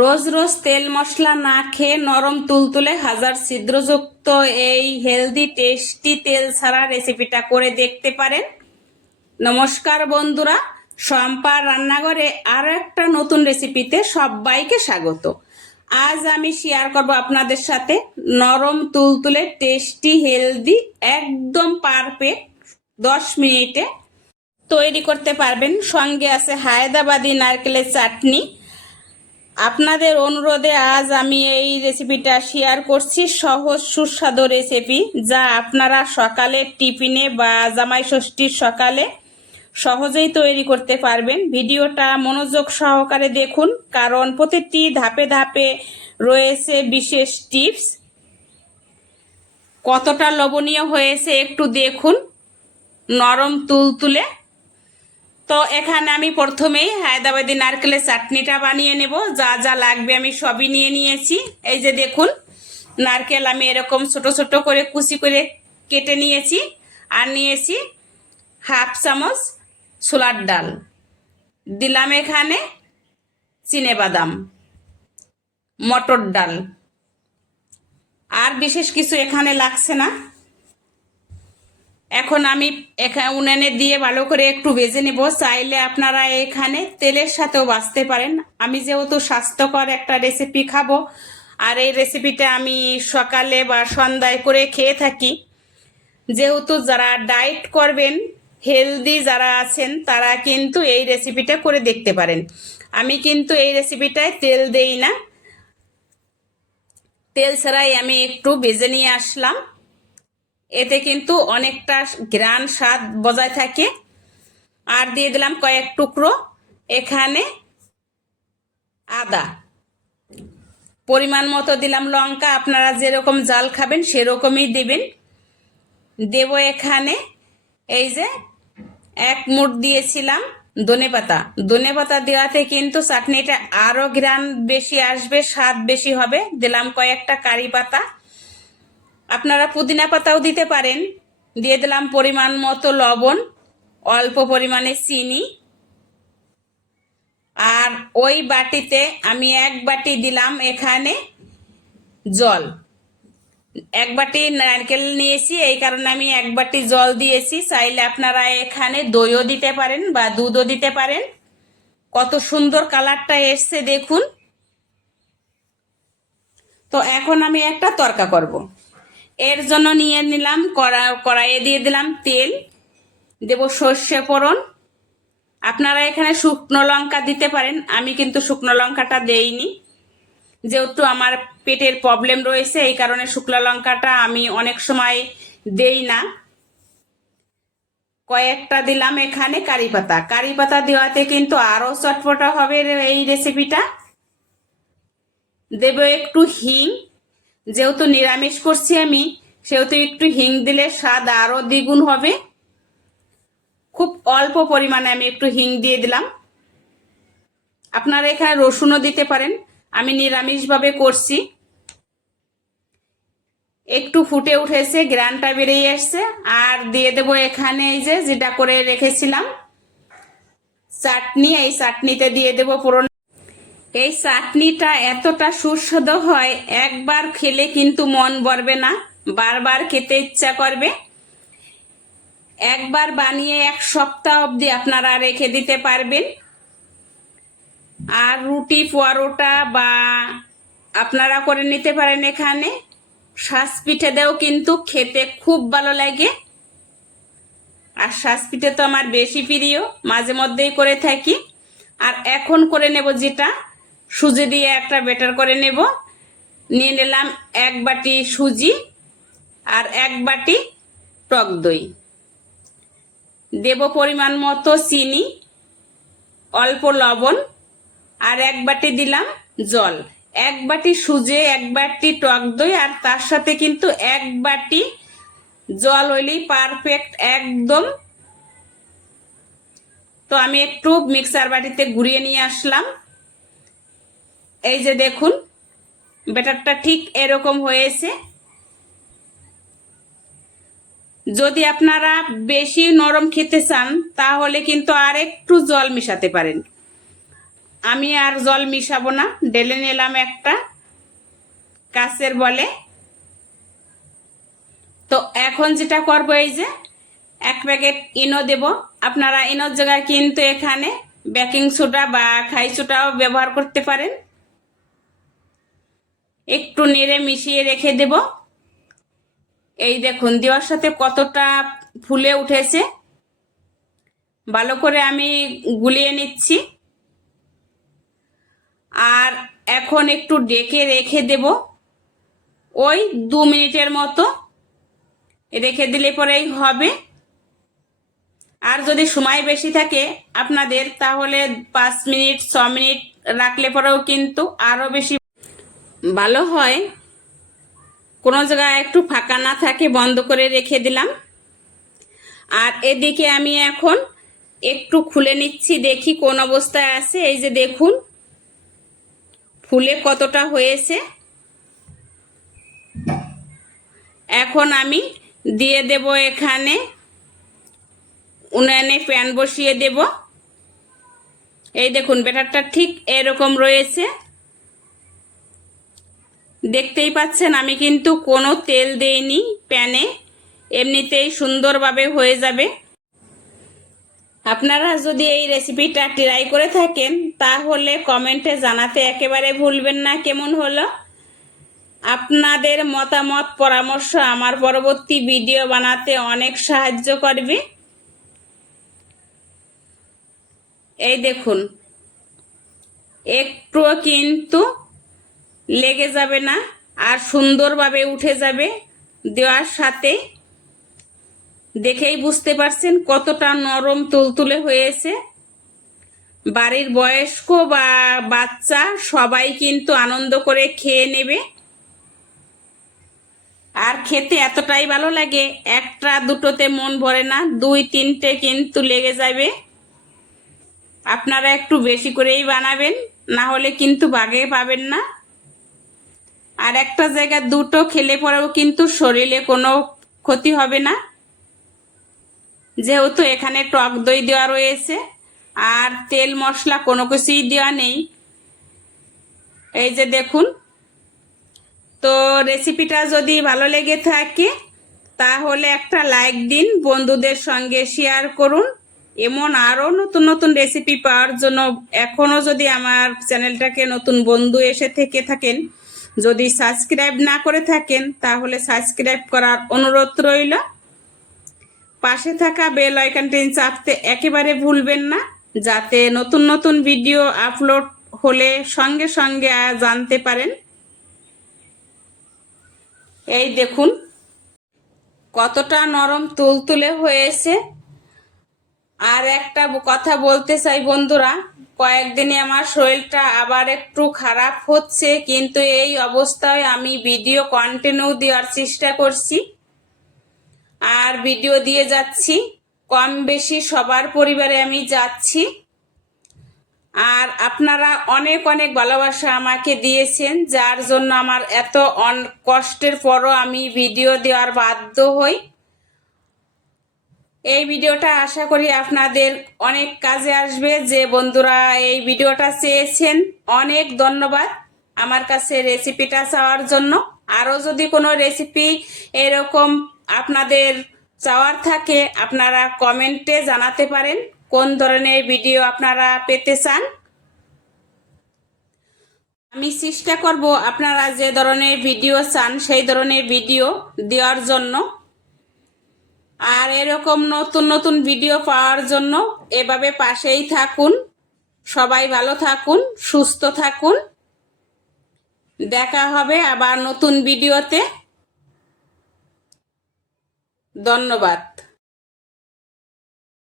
রোজ রোজ তেল মশলা না খেয়ে নরম তুলতুলে হাজার ছিদ্রযুক্ত এই হেলদি টেস্টি তেল ছাড়া রেসিপিটা করে দেখতে পারেন। নমস্কার বন্ধুরা, শম্পার রান্নাঘরে আরো একটা নতুন রেসিপিতে সবাইকে স্বাগত। আজ আমি শেয়ার করব আপনাদের সাথে নরম তুলতুলে টেস্টি হেলদি একদম পারফেক্ট 10 মিনিটে তৈরি করতে পারবেন। সঙ্গে আছে হায়দ্রাবাদি নারকেলের চাটনি। আপনাদের অনুরোধে আজ আমি এই রেসিপিটা শেয়ার করছি, সহজ সুস্বাদু রেসিপি যা আপনারা সকালে টিফিনে বা জামাই ষষ্ঠীর সকালে সহজেই তৈরি করতে পারবেন। ভিডিওটা মনোযোগ সহকারে দেখুন, কারণ প্রতিটি ধাপে ধাপে রয়েছে বিশেষ টিপস। কতটা লোভনীয় হয়েছে একটু দেখুন, নরম তুলতুলে। তো এখানে আমি প্রথমেই হায়দ্রাবাদি নারকেলের চাটনিটা বানিয়ে নেব। যা যা লাগবে আমি সবই নিয়ে নিয়েছি। এই যে দেখুন, নারকেল আমি এরকম ছোট ছোট করে কুচি করে কেটে নিয়েছি। আর নিয়েছি হাফ চামচ ছোলার ডাল, দিলাম এখানে চিনেবাদাম, মটর ডাল, আর বিশেষ কিছু এখানে লাগছে না। এখন আমি উনানে দিয়ে ভালো করে একটু ভেজে নেব। চাইলে আপনারা এখানে তেলের সাথেও ভাজতে পারেন। আমি যেহেতু স্বাস্থ্যকর একটা রেসিপি খাবো, আর এই রেসিপিটা আমি সকালে বা সন্ধ্যায় করে খেয়ে থাকি, যেহেতু যারা ডায়েট করবেন, হেলদি যারা আছেন, তারা কিন্তু এই রেসিপিটা করে দেখতে পারেন। আমি কিন্তু এই রেসিপিটায় তেল দেই না, তেল ছাড়াই আমি একটু ভেজে নিয়ে আসলাম। এতে কিন্তু অনেকটা ঘ্রাণ স্বাদ বজায় থাকে। আর দিয়ে দিলাম কয়েক টুকরো এখানে আদা, পরিমাণ মতো দিলাম লঙ্কা। আপনারা যেরকম জাল খাবেন সেরকমই দেবেন। দেব এখানে এই যে 1 মুঠ দিয়েছিলাম ধনেপাতা। ধনেপাতা দেওয়াতে কিন্তু চাটনিটা আরো ঘ্রাণ বেশি আসবে, স্বাদ বেশি হবে। দিলাম কয়েকটা কারি পাতা, আপনারা পুদিনা পাতাও দিতে পারেন। দিয়ে দিলাম পরিমাণ মতো লবণ, অল্প পরিমাণে চিনি। আর ওই বাটিতে আমি 1 বাটি দিলাম এখানে জল। 1 বাটি নারকেল নিয়েছি, এই কারণে আমি 1 বাটি জল দিয়েছি। চাইলে আপনারা এখানে দইও দিতে পারেন বা দুধও দিতে পারেন। কত সুন্দর কালারটা এসছে দেখুন। তো এখন আমি একটা তড়কা করব। এর জন্য নিয়ে নিলাম কড়াইয়ে দিয়ে দিলাম তেল, দেব সর্ষে ফোড়ন। আপনারা এখানে শুকনো লঙ্কা দিতে পারেন, আমি কিন্তু শুকনো লঙ্কাটা দেইনি, যেহেতু আমার পেটের প্রবলেম রয়েছে, এই কারণে শুকনো লঙ্কাটা আমি অনেক সময় দেই না। কয়েকটা দিলাম এখানে কারি পাতা। কারি পাতা দেওয়াতে কিন্তু আরো চটপটা হবে এই রেসিপিটা। দেব একটু হিং, যেহেতু নিরামিষ করছি আমি, সেহেতু একটু হিং দিলে স্বাদ আরো দ্বিগুণ হবে। খুব অল্প পরিমাণে আমি একটু হিং দিয়ে দিলাম। আপনারা এখানে রসুনও দিতে পারেন, আমি নিরামিষভাবে করছি। একটু ফুটে উঠেছে, গ্রানটা বেরিয়ে এসছে। আর দিয়ে দেব এখানে এই যে যেটা করে রেখেছিলাম চাটনি, এই চাটনিতে দিয়ে দেব পুরো। এই চাটনিটা এতটা সুস্বাদু হয়, একবার খেলে কিন্তু মন ভরবে না, বারবার খেতে ইচ্ছা করবে। একবার বানিয়ে 1 সপ্তাহ অবধি আপনারা রেখে দিতে পারবেন। আর রুটি পরোটা বা আপনারা করে নিতে পারেন এখানে শাঁস পিঠে দিয়েও কিন্তু খেতে খুব ভালো লাগে। আর শাঁস পিঠে তো আমার বেশি প্রিয়, মাঝে মধ্যেই করে থাকি। আর এখন করে নেব যেটা সুজি দিয়ে একটা ব্যাটার করে নেব। নিয়ে নিলাম 1 বাটি সুজি আর 1 বাটি টক দই। দেব পরিমাণ মতো চিনি, অল্প লবণ, আর 1 বাটি দিলাম জল। 1 বাটি সুজি, 1 বাটি টক দই, আর তার সাথে কিন্তু 1 বাটি জল হইলেই পারফেক্ট একদম। তো আমি একটু মিক্সার বাটিতে ঘুরিয়ে নিয়ে আসলাম। এই যে দেখুন, ব্যাটারটা ঠিক এরকম হয়েছে। যদি আপনারা বেশি নরম খেতে চান তাহলে কিন্তু আর একটু জল মিশাতে পারেন। আমি আর জল মিশাবো না, ঢেলে নিলাম একটা কাচের বলে। তো এখন যেটা করব, এই যে 1 প্যাকেট ইনো দেব। আপনারা ইনোর জায়গায় কিন্তু এখানে বেকিং সোডা বা খাই সোডাও ব্যবহার করতে পারেন। একটু নেড়ে মিশিয়ে রেখে দেব। এই দেখুন দেওয়ার সাথে কতটা ফুলে উঠেছে। ভালো করে আমি গুলিয়ে নিচ্ছি। আর এখন একটু ঢেকে রেখে দেব, ওই 2 মিনিটের মতো রেখে দিলে পরেই হবে। আর যদি সময় বেশি থাকে আপনাদের, তাহলে 5 মিনিট 6 মিনিট রাখলে পরেও কিন্তু আরও বেশি ভালো হয়। কোনো জায়গায় একটু ফাঁকা না থাকে বন্ধ করে রেখে দিলাম। আর এদিকে আমি এখন একটু খুলে নিচ্ছি, দেখি কোন অবস্থায় আছে। এই যে দেখুন ফুলে কতটা হয়েছে। এখন আমি দিয়ে দেব এখানে উনানে প্যান বসিয়ে দেব। এই দেখুন ব্যাটারটা ঠিক এরকম রয়েছে, দেখতেই পাচ্ছেন। আমি কিন্তু কোনো তেল দেইনি প্যানে, এমনিতেই সুন্দরভাবে হয়ে যাবে। আপনারা যদি এই রেসিপিটা ট্রাই করে থাকেন তাহলে কমেন্টে জানাতে একেবারে ভুলবেন না কেমন হলো। আপনাদের মতামত পরামর্শ আমার পরবর্তী ভিডিও বানাতে অনেক সাহায্য করবে। এই দেখুন একটুও কিন্তু লেগে যাবে না, আর সুন্দরভাবে উঠে যাবে দেওয়ার সাথে। দেখেই বুঝতে পারছেন কতটা নরম তুলতুলে হয়েছে। বাড়ির বয়স্ক বা বাচ্চা সবাই কিন্তু আনন্দ করে খেয়ে নেবে। আর খেতে এতটাই ভালো লাগে, একটা দুটোতে মন ভরে না, 2-3টে কিন্তু লেগে যাবে। আপনারা একটু বেশি করেই বানাবেন, না হলে কিন্তু বাগে পাবেন না। আর একটা জায়গায় দুটো খেলে পরেও কিন্তু শরীরে কোনো ক্ষতি হবে না, যেহেতু এখানে টক দই দেওয়া রয়েছে আর তেল মশলা কোনো কিছুই দেওয়া নেই। এই যে দেখুন। তো রেসিপিটা যদি ভালো লেগে থাকে তাহলে একটা লাইক দিন, বন্ধুদের সঙ্গে শেয়ার করুন। এমন আরও নতুন নতুন রেসিপি পাওয়ার জন্য এখনও যদি আমার চ্যানেলটাকে নতুন বন্ধু এসে থেকে থাকেন, যদি সাবস্ক্রাইব না করে থাকেন তাহলে সাবস্ক্রাইব করার অনুরোধ রইল। পাশে থাকা বেল আইকনটি চাপতে একেবারে ভুলবেন না, যাতে নতুন নতুন ভিডিও আপলোড হলে সঙ্গে সঙ্গে জানতে পারেন। এই দেখুন কতটা নরম তুলতুলে হয়েছে। আর একটা কথা বলতে চাই বন্ধুরা, কয়েকদিনে আমার শরীরটা আবার একটু খারাপ হচ্ছে, কিন্তু এই অবস্থায় আমি ভিডিও কন্টিনিউ দেওয়ার চেষ্টা করছি আর ভিডিও দিয়ে যাচ্ছি। কম বেশি সবার পরিবারে আমি যাচ্ছি। আর আপনারা অনেক অনেক ভালোবাসা আমাকে দিয়েছেন, যার জন্য আমার এত কষ্টের পরও আমি ভিডিও দেওয়ার বাধ্য হই। এই ভিডিওটা আশা করি আপনাদের অনেক কাজে আসবে। যে বন্ধুরা এই ভিডিওটা চেয়েছেন অনেক ধন্যবাদ আমার কাছে রেসিপিটা চাওয়ার জন্য। আরও যদি কোনো রেসিপি এরকম আপনাদের চাওয়ার থাকে আপনারা কমেন্টে জানাতে পারেন কোন ধরনের ভিডিও আপনারা পেতে চান। আমি চেষ্টা করব আপনারা যে ধরনের ভিডিও চান সেই ধরনের ভিডিও দেওয়ার জন্য। আর এরকম নতুন নতুন ভিডিও পাওয়ার জন্য এভাবে পাশেই থাকুন। সবাই ভালো থাকুন, সুস্থ থাকুন। দেখা হবে আবার নতুন ভিডিওতে। ধন্যবাদ।